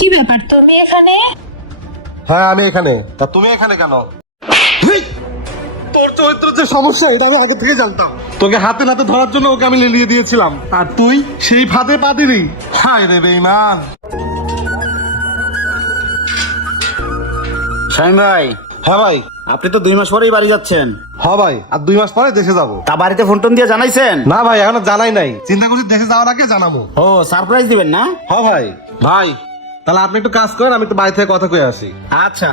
কি ব্যাপার তুমি এখানে? হ্যাঁ আমি এখানে। তা তুমি এখানে কেন? তোর চরিত্র যে সমস্যা এটা আমি আগে থেকে জানতাম। তোকে হাতে নাতে ধরার জন্য ওকে আমি লেলিয়ে দিয়েছিলাম, আর তুই সেই ফাঁদে পা দিলি। হায় রে বেঈমান। শাহিন ভাই, হ্যাঁ ভাই। আপনি তো 2 মাস পরেই বাড়ি যাচ্ছেন। হ্যাঁ ভাই, আর 2 মাস পরে দেশে যাবো। তা বাড়িতে ফোন টোন দিয়ে জানাইছেন? না ভাই, এখনো জানাই নাই। চিন্তা করছি দেশে যাওয়ার আগে জানাবো। ও সারপ্রাইজ দিবেন না? হ্যাঁ ভাই। ভাই তাহলে আপনি একটু কাজ করেন, আমি একটু বাড়ি থেকে কথা কয়ে আসি। আচ্ছা।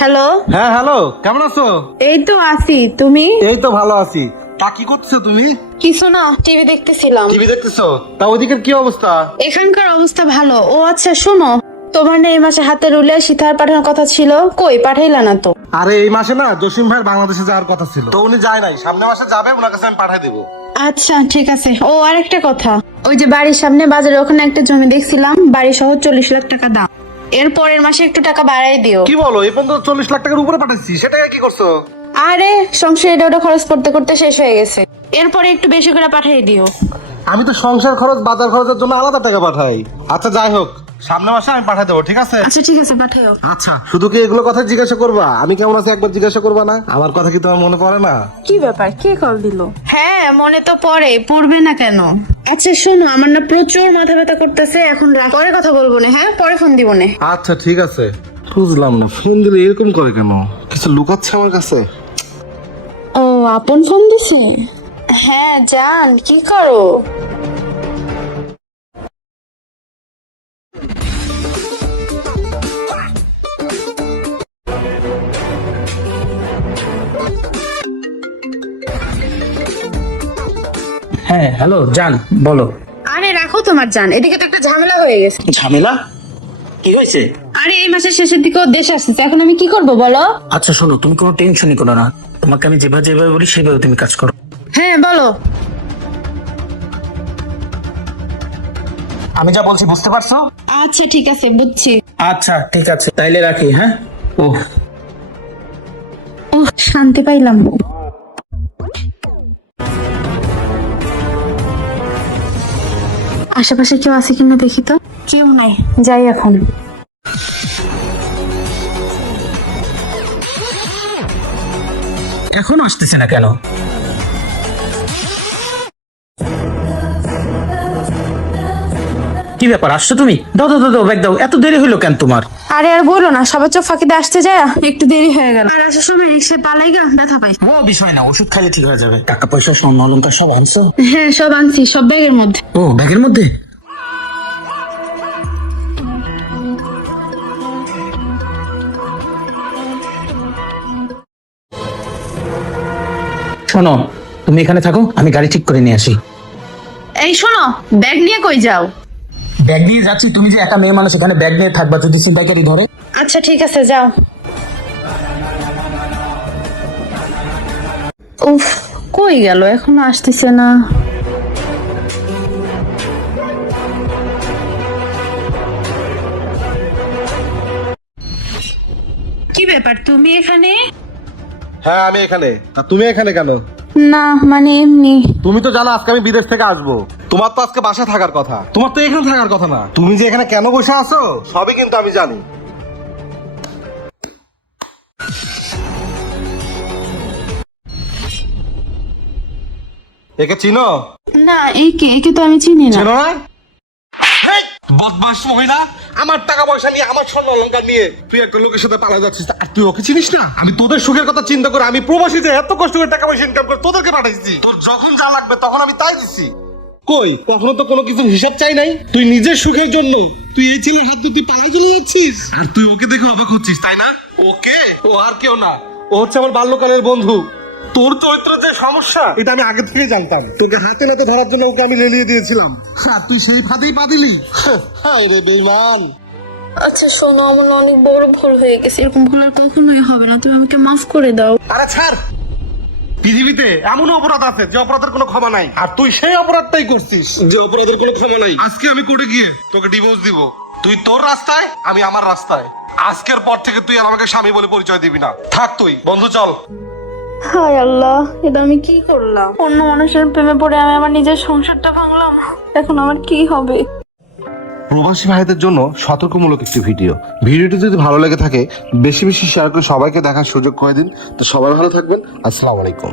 হ্যালো। হ্যাঁ হ্যালো, কেমন আছো? এই তো আছি, তুমি? এই তো ভালো আছি। তা কি করছো তুমি? কিছু না, টিভি দেখতেছিলাম। টিভি দেখতেছো? তা ওইদিকের কি অবস্থা? এখানকার অবস্থা ভালো। ও আচ্ছা শোনো, তোমার না এই মাসে হাতে রুলে সিতার পাঠানোর কথা ছিল, কই পাঠাইলা না তো? আরে এই মাসে না জসিম ভাইয়ের বাংলাদেশে যাওয়ার কথা ছিল, তো উনি যায় নাই। সামনে মাসে যাবে, ওনার কাছে আমি পাঠাই দেবো। আচ্ছা ঠিক আছে। ও আরেকটা কথা, ওই যে বাড়ির সামনে বাজারে ওখানে একটা জমি দেখছিলাম, বাড়ি সহ 40 লাখ টাকা দাম। এর পরের মাসে একটু টাকা বাড়াই দিও। কি বলো, এই পর্যন্ত 40 লাখ টাকার উপরে পাঠাচ্ছি, সেটাকে কি করছো? আরে সংসারে এটা ওটা খরচ করতে করতে শেষ হয়ে গেছে, এরপরে একটু বেশি করে পাঠিয়ে দিও। আমি তো সংসার খরচ বাজার খরচের জন্য আলাদা টাকা পাঠাই। আচ্ছা যাই হোক, সামনে মাসে আমি পাঠাই দেবো, ঠিক আছে? আচ্ছা ঠিক আছে, পাঠাও। আচ্ছা, শুধু কি এগুলো কথা জিজ্ঞাসা করবা? আমি কেমন আছি একবার জিজ্ঞাসা করবা না? আমার কথা কি তোমার মনে পড়ে না? কি ব্যাপার, কে কল দিল? হ্যাঁ মনে তো পড়ে, পড়বে না কেন? আচ্ছা শোনো, আমার না প্রচুর মাথা ব্যথা করতেছে, এখন পরে কথা বলবো না। হ্যাঁ পরে ফোন দিব না। আচ্ছা ঠিক আছে। বুঝলাম না, ফোন দিলে এরকম করে কেন? কিছু লুকাচ্ছে আমার কাছে। ও আপন ফোন দিছে? হ্যাঁ জান, কি করো? হ্যাঁ হ্যালো জান, বলো। আরে রাখো তোমার জান, এদিকে তো একটা ঝামেলা হয়ে গেছে। ঝামেলা? কি হয়েছে? আরে এই মাসের শেষের দিকে ও দেশ আসছে, এখন আমি কি করব বলো? আচ্ছা শোনো, তুমি কোনো টেনশনই করো না। তোমাকে আমি যেভাবে যেভাবে বলি সেভাবে তুমি কাজ করো। হ্যাঁ বলো। আমি যা বলছি বুঝতে পারছো? আচ্ছা ঠিক আছে, বুঝছি। আচ্ছা ঠিক আছে, তাইলে রাখি। হ্যাঁ। ও ও শান্তি পাইলাম। আশেপাশে কেউ আছে কিনা দেখি তো। কেউ নাই, যাই এখন। এখনো আসতেছে না কেন? কি ব্যাপার, আসছো তুমি? দাও দাও দাও, ব্যাগ দাও। এত দেরি হইলো কেন তোমার? আরে আর বলো না, সবার চোখ ফাঁকিতে আসতে যায় একটু দেরি হয়ে গেল, আর আসার সময় রিক্সায় পালাই গা, ব্যথা পাই। ও বিষয় না, ওষুধ খাইলে ঠিক হয়ে যাবে। টাকা পয়সা স্বর্ণ অলংকার সব আনছো? হ্যাঁ সব আনছি, সব ব্যাগের মধ্যে। ও ব্যাগের মধ্যে। শোনো, তুমি এখানে থাকো, আমি গাড়ি ঠিক করে নিয়ে আসি। এই শোনো, ব্যাগ নিয়ে কই যাও? ব্যাগ নিয়ে যাচ্ছি। তুমি যে একা মেয়ে মানুষ, এখানে ব্যাগ নিয়ে থাকবা, যদি ছিনতাইকারী ধরে? আচ্ছা ঠিক আছে, যাও। উফ, কই গেল, এখনো আসতেছে না। কি ব্যাপার তুমি এখানে? হ্যাঁ আমি এখানে। তা তুমি এখানে কেন? না মানে এমনি। তুমি তো জানো আজকে আমি বিদেশ থেকে আসবো। তোমার তো আজকে বাসায় থাকার কথা, তোমার তো এখানে থাকার কথা না। তুমি যে এখানে কেন বসে আছো সবই কিন্তু আমি জানি। একে চিনো? না, একে তো আমি চিনি না। চেনো না? বদমাস মহিলা, আমার টাকা পয়সা নিয়ে, আমার স্বর্ণ অলংকার নিয়ে তুই একটা লোকের সাথে পালা যাচ্ছিস, আর তুই ওকে চিনিস না? আমি তোদের সুখের কথা চিন্তা করে আমি প্রবাসীতে এত কষ্ট করে টাকা পয়সা ইনকাম করে তোদেরকে পাঠাইছি। তোর যখন যা লাগবে তখন আমি তাই দিচ্ছি। কই কখনো তো কোনো কিছু হিসাব চাই নাই। তুই নিজের সুখের জন্য তুই এই ছেলের হাত ধরে তুই পালাই চলে যাচ্ছিস, আর তুই ওকে দেখে অবাক হচ্ছিস, তাই না? ওকে, ও আর কেউ না, ও হচ্ছে আমার বাল্যকালের বন্ধু। তোর চরিত্র যে সমস্যা এটা আমি আগে থেকে জানতাম। তোকে হাতে নাতে ধরার জন্য ওকে আমি লেলিয়ে দিয়েছিলাম, হ্যাঁ তুই সেই ফাঁদেই পা দিলি। হায় রে বেঈমান। আচ্ছা শোনো, আমার অনেক বড় ভুল হয়ে গেছে, এরকম ভুল আর কখনোই হবে না, তুমি আমাকে মাফ করে দাও। আরে ছাড়, পৃথিবীতে এমন অপরাধ আছে যে অপরাধের কোনো ক্ষমা নাই, আর তুই সেই অপরাধটাই করছিস যে অপরাধের কোনো ক্ষমা নাই। আজকে আমি কোর্টে গিয়ে তোকে ডিভোর্স দিব। তুই তোর রাস্তায়, আমি আমার রাস্তায়। আজকের পর থেকে তুই আর আমাকে স্বামী বলে পরিচয় দিবি না। থাক তুই, বন্ধু চল। হায় আল্লাহ, এটা আমি কি করলাম? অন্য মানুষের প্রেমে পড়ে আমি আমার নিজের সংসারটা ভাঙলাম। এখন আমার কি হবে? প্রবাসী ভাইদের জন্য সতর্কমূলক একটি ভিডিওটি যদি ভালো লেগে থাকে বেশি বেশি শেয়ার করে সবাইকে দেখার সুযোগ করে দিন। তো সবাই ভালো থাকবেন। আসসালামু আলাইকুম।